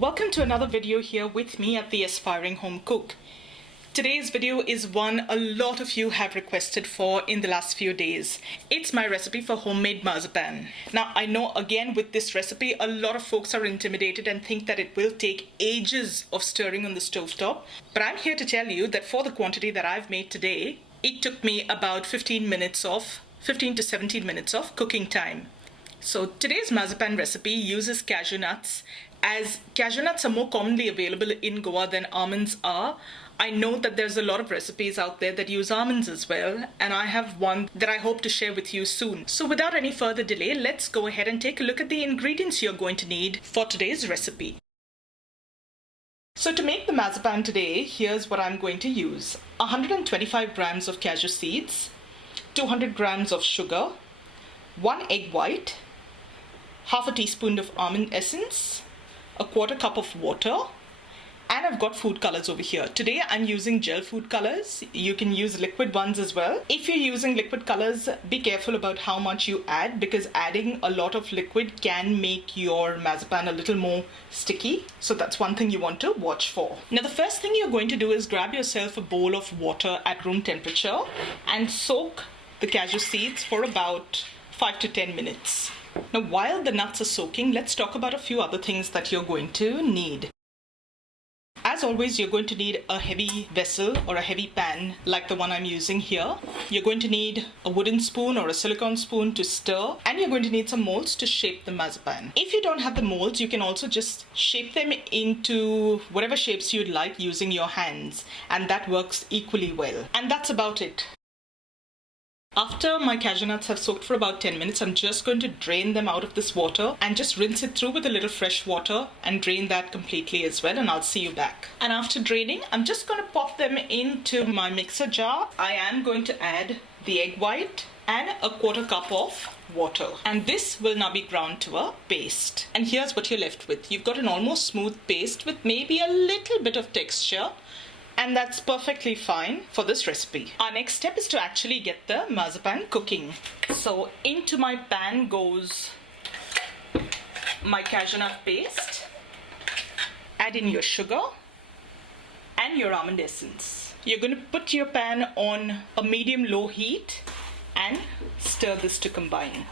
Welcome to another video here with me at the Aspiring Home Cook. Today's video is one a lot of you have requested for in the last few days. It's my recipe for homemade marzipan. Now I know again with this recipe a lot of folks are intimidated and think that it will take ages of stirring on the stovetop, but I'm here to tell you that for the quantity that I've made today, it took me about 15 to 17 minutes of cooking time. So today's marzipan recipe uses cashew nuts. As cashew nuts are more commonly available in Goa than almonds are, I know that there's a lot of recipes out there that use almonds as well, and I have one that I hope to share with you soon. So without any further delay, let's go ahead and take a look at the ingredients you're going to need for today's recipe. So to make the marzipan today, here's what I'm going to use. 125 grams of cashew seeds, 200 grams of sugar, 1 egg white, half a teaspoon of almond essence, a quarter cup of water, and I've got food colors over here. Today I'm using gel food colors. You can use liquid ones as well. If you're using liquid colors, be careful about how much you add, because adding a lot of liquid can make your marzipan a little more sticky. So that's one thing you want to watch for. Now the first thing you're going to do is grab yourself a bowl of water at room temperature and soak the cashew seeds for about 5 to 10 minutes. Now while the nuts are soaking, let's talk about a few other things that you're going to need. As always, you're going to need a heavy vessel or a heavy pan like the one I'm using here. You're going to need a wooden spoon or a silicone spoon to stir, and you're going to need some molds to shape the marzipan. If you don't have the molds, you can also just shape them into whatever shapes you'd like using your hands, and that works equally well. And that's about it. After my cashew nuts have soaked for about 10 minutes, I'm just going to drain them out of this water and just rinse it through with a little fresh water and drain that completely as well, and I'll see you back. And after draining, I'm just going to pop them into my mixer jar. I am going to add the egg white and a quarter cup of water, and this will now be ground to a paste. And here's what you're left with. You've got an almost smooth paste with maybe a little bit of texture, and that's perfectly fine for this recipe. Our next step is to actually get the marzipan cooking. So into my pan goes my cashew nut paste. Add in your sugar and your almond essence. You're going to put your pan on a medium-low heat and stir this to combine.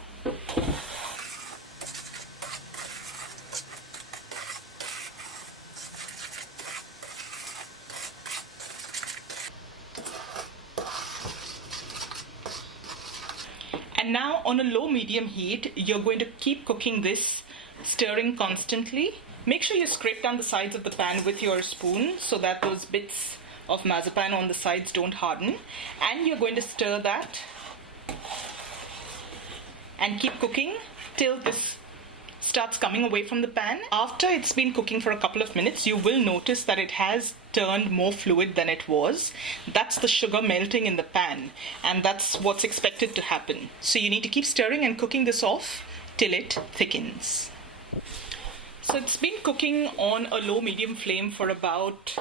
And now on a low-medium heat, you're going to keep cooking this, stirring constantly. Make sure you scrape down the sides of the pan with your spoon so that those bits of marzipan on the sides don't harden. And you're going to stir that and keep cooking till this starts coming away from the pan. After it's been cooking for a couple of minutes, you will notice that it has turned more fluid than it was. That's the sugar melting in the pan, and that's what's expected to happen. So you need to keep stirring and cooking this off till it thickens. So it's been cooking on a low-medium flame for about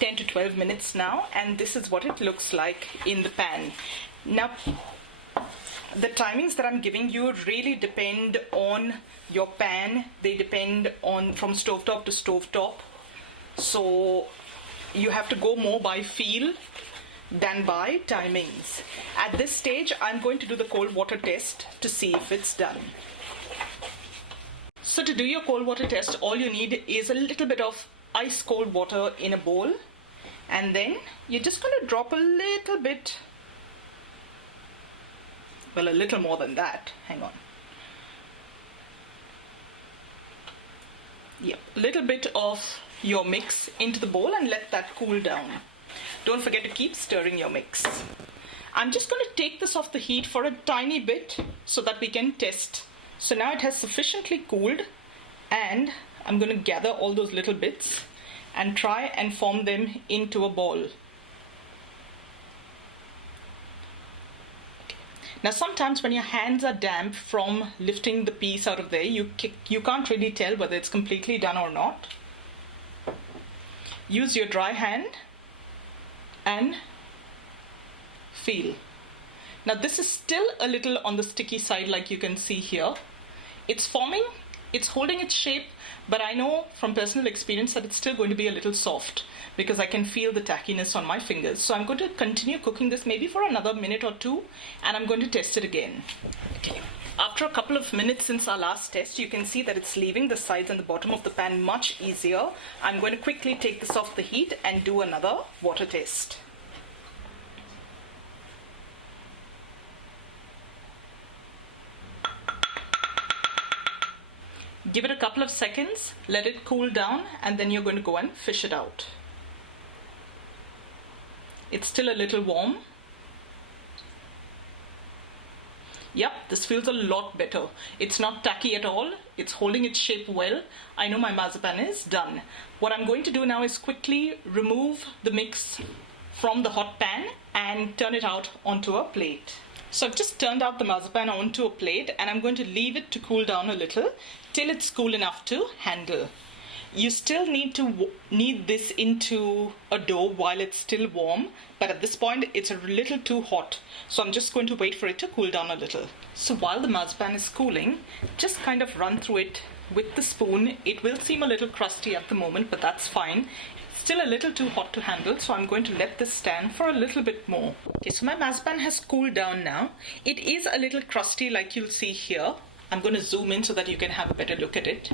10 to 12 minutes now, and this is what it looks like in the pan. Now, the timings that I'm giving you really depend on your pan. They depend on from stovetop to stovetop. So you have to go more by feel than by timings. At this stage, I'm going to do the cold water test to see if it's done. So to do your cold water test, all you need is a little bit of ice cold water in a bowl, and then you're just going to drop a little bit, well, a little more than that. Hang on. Yep, a little bit of your mix into the bowl and let that cool down. Don't forget to keep stirring your mix. I'm just going to take this off the heat for a tiny bit so that we can test. So now it has sufficiently cooled, and I'm going to gather all those little bits and try and form them into a ball. Now sometimes when your hands are damp from lifting the piece out of there, you can't really tell whether it's completely done or not. Use your dry hand and feel. Now this is still a little on the sticky side, like you can see here. It's forming It's holding its shape, but I know from personal experience that it's still going to be a little soft because I can feel the tackiness on my fingers. So I'm going to continue cooking this maybe for another minute or two, and I'm going to test it again. Okay. After a couple of minutes since our last test, you can see that it's leaving the sides and the bottom of the pan much easier. I'm going to quickly take this off the heat and do another water test. Give it a couple of seconds, let it cool down, and then you're going to go and fish it out. It's still a little warm. Yep, this feels a lot better. It's not tacky at all. It's holding its shape well. I know my marzipan is done. What I'm going to do now is quickly remove the mix from the hot pan and turn it out onto a plate. So I've just turned out the marzipan onto a plate, and I'm going to leave it to cool down a little till it's cool enough to handle. You still need to knead this into a dough while it's still warm, but at this point it's a little too hot. So I'm just going to wait for it to cool down a little. So while the marzipan is cooling, just kind of run through it with the spoon. It will seem a little crusty at the moment, but that's fine. Still a little too hot to handle, so I'm going to let this stand for a little bit more. Okay, so my marzipan has cooled down now. It is a little crusty, like you'll see here. I'm going to zoom in so that you can have a better look at it.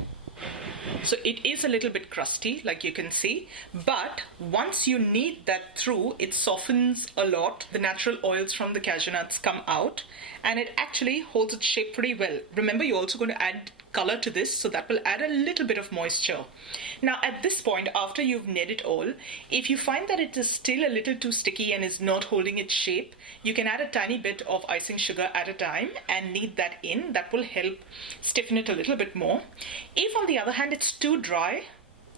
So it is a little bit crusty, like you can see, but once you knead that through, it softens a lot. The natural oils from the cashew nuts come out, and it actually holds its shape pretty well. Remember, you're also going to add color to this, so that will add a little bit of moisture. Now at this point, after you've kneaded it all, if you find that it is still a little too sticky and is not holding its shape, you can add a tiny bit of icing sugar at a time and knead that in. That will help stiffen it a little bit more. If on the other hand it's too dry,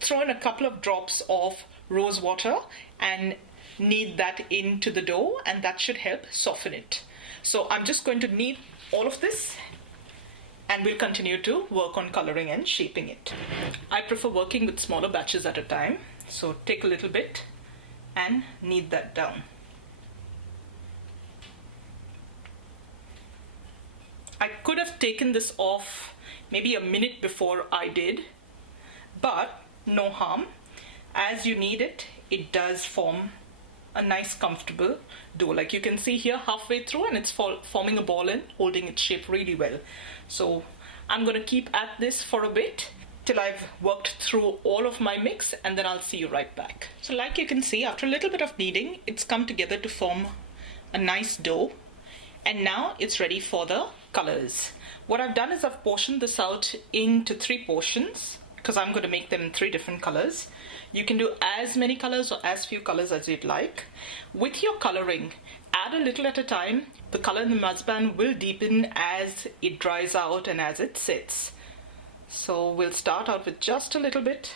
throw in a couple of drops of rose water and knead that into the dough, and that should help soften it. So I'm just going to knead all of this, and we'll continue to work on coloring and shaping it. I prefer working with smaller batches at a time, so take a little bit and knead that down. I could have taken this off maybe a minute before I did, but no harm. As you knead it, it does form a nice comfortable dough. Like you can see here halfway through, and it's forming a ball and holding its shape really well. So I'm going to keep at this for a bit till I've worked through all of my mix, and then I'll see you right back. So like you can see, after a little bit of kneading, it's come together to form a nice dough, and now it's ready for the colors. What I've done is I've portioned this out into 3 portions because I'm going to make them in 3 different colors. You can do as many colors or as few colors as you'd like. With your coloring, add a little at a time. The color in the marzipan will deepen as it dries out and as it sets. So we'll start out with just a little bit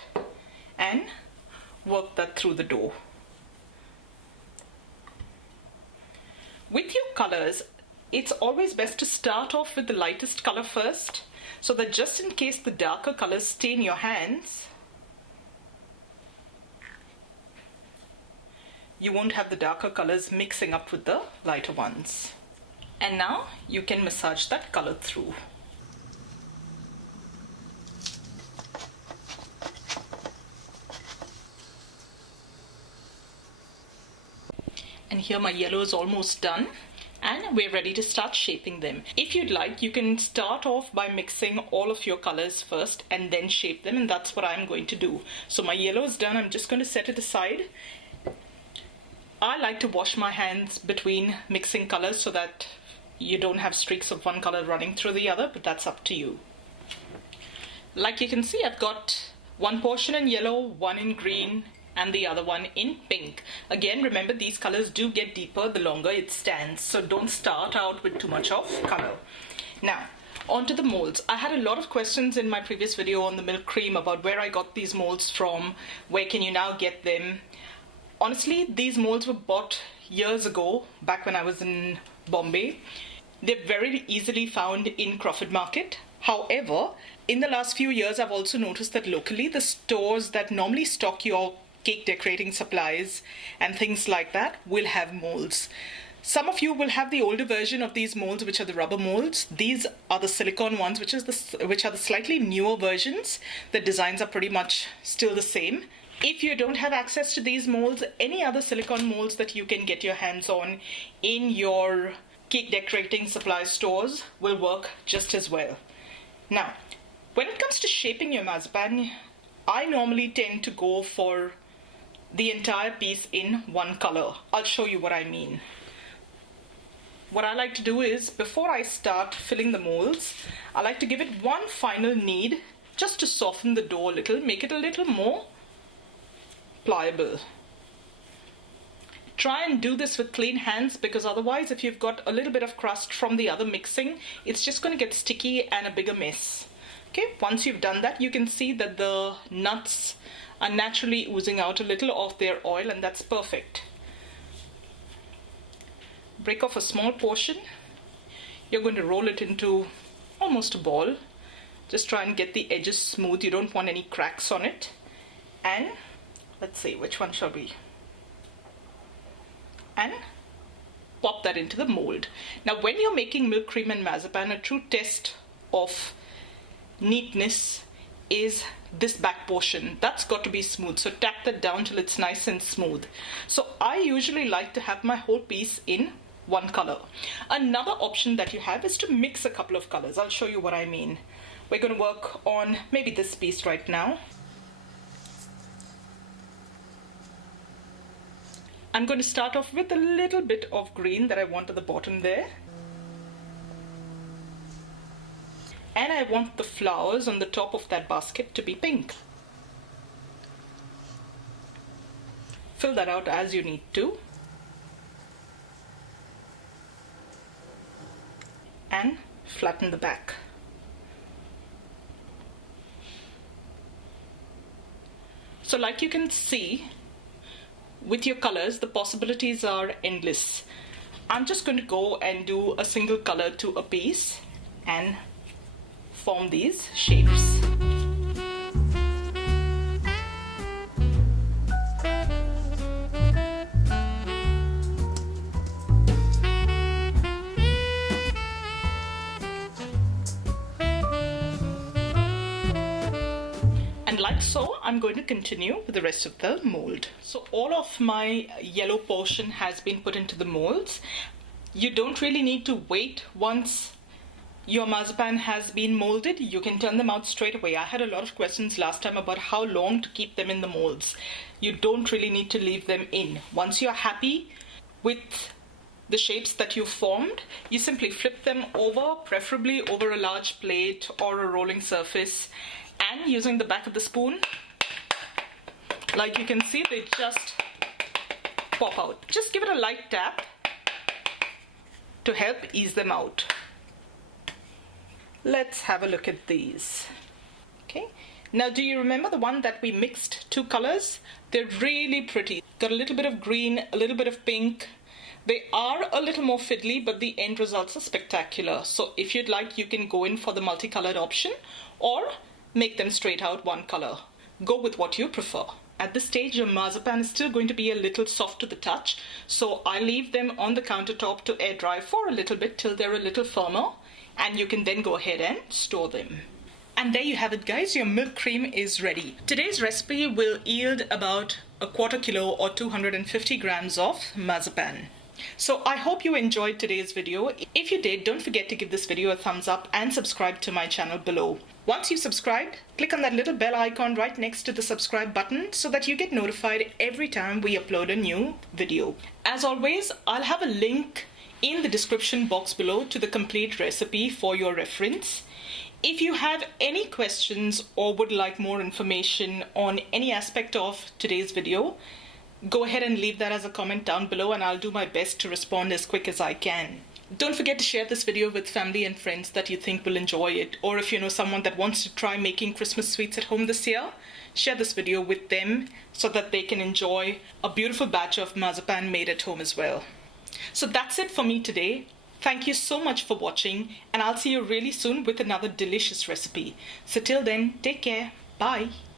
and work that through the dough. With your colors, it's always best to start off with the lightest color first, so that just in case the darker colors stain your hands, you won't have the darker colors mixing up with the lighter ones. And now you can massage that color through. And here my yellow is almost done, and we're ready to start shaping them. If you'd like, you can start off by mixing all of your colors first and then shape them, and that's what I'm going to do. So my yellow is done. I'm just going to set it aside. I like to wash my hands between mixing colors so that you don't have streaks of one color running through the other, but that's up to you. Like you can see, I've got one portion in yellow, one in green, and the other one in pink. Again, remember, these colors do get deeper the longer it stands, so don't start out with too much of color. Now, onto the molds. I had a lot of questions in my previous video on the milk cream about where I got these molds from, where can you now get them. Honestly, these molds were bought years ago, back when I was in Bombay. They're very easily found in Crawford Market. However, in the last few years, I've also noticed that locally, the stores that normally stock your cake decorating supplies and things like that will have molds. Some of you will have the older version of these molds, which are the rubber molds. These are the silicone ones, which are the slightly newer versions. The designs are pretty much still the same. If you don't have access to these molds, any other silicone molds that you can get your hands on in your cake decorating supply stores will work just as well. Now, when it comes to shaping your marzipan, I normally tend to go for the entire piece in one color. I'll show you what I mean. What I like to do is, before I start filling the molds, I like to give it one final knead just to soften the dough a little, make it a little more pliable. Try and do this with clean hands, because otherwise if you've got a little bit of crust from the other mixing, it's just going to get sticky and a bigger mess. Okay, once you've done that, you can see that the nuts are naturally oozing out a little of their oil, and that's perfect. Break off a small portion. You're going to roll it into almost a ball. Just try and get the edges smooth. You don't want any cracks on it. And let's see, which one shall we? And pop that into the mold. Now, when you're making milk cream and marzipan, a true test of neatness is this back portion. That's got to be smooth. So tap that down till it's nice and smooth. So I usually like to have my whole piece in one color. Another option that you have is to mix a couple of colors. I'll show you what I mean. We're going to work on maybe this piece right now. I'm going to start off with a little bit of green that I want at the bottom there. And I want the flowers on the top of that basket to be pink. Fill that out as you need to. And flatten the back. So like you can see, with your colors, the possibilities are endless. I'm just going to go and do a single color to a piece and form these shapes. And like so, I'm going to continue with the rest of the mold. So all of my yellow portion has been put into the molds. You don't really need to wait once your marzipan has been molded. You can turn them out straight away. I had a lot of questions last time about how long to keep them in the molds. You don't really need to leave them in. Once you're happy with the shapes that you formed, you simply flip them over, preferably over a large plate or a rolling surface, and using the back of the spoon, like you can see, they just pop out. Just give it a light tap to help ease them out. Let's have a look at these. Okay, now do you remember the one that we mixed two colors? They're really pretty. Got a little bit of green, a little bit of pink. They are a little more fiddly, but the end results are spectacular. So if you'd like, you can go in for the multicolored option or make them straight out one color. Go with what you prefer. At this stage, your marzipan is still going to be a little soft to the touch, so I leave them on the countertop to air dry for a little bit till they're a little firmer, and you can then go ahead and store them. And there you have it, guys. Your milk cream is ready. Today's recipe will yield about a quarter kilo or 250 grams of marzipan. So I hope you enjoyed today's video. If you did, don't forget to give this video a thumbs up and subscribe to my channel below. Once you've subscribed, click on that little bell icon right next to the subscribe button so that you get notified every time we upload a new video. As always, I'll have a link in the description box below to the complete recipe for your reference. If you have any questions or would like more information on any aspect of today's video, go ahead and leave that as a comment down below, and I'll do my best to respond as quick as I can. Don't forget to share this video with family and friends that you think will enjoy it, or if you know someone that wants to try making Christmas sweets at home this year, share this video with them so that they can enjoy a beautiful batch of marzipan made at home as well. So that's it for me today. Thank you so much for watching, and I'll see you really soon with another delicious recipe. So till then, take care. Bye.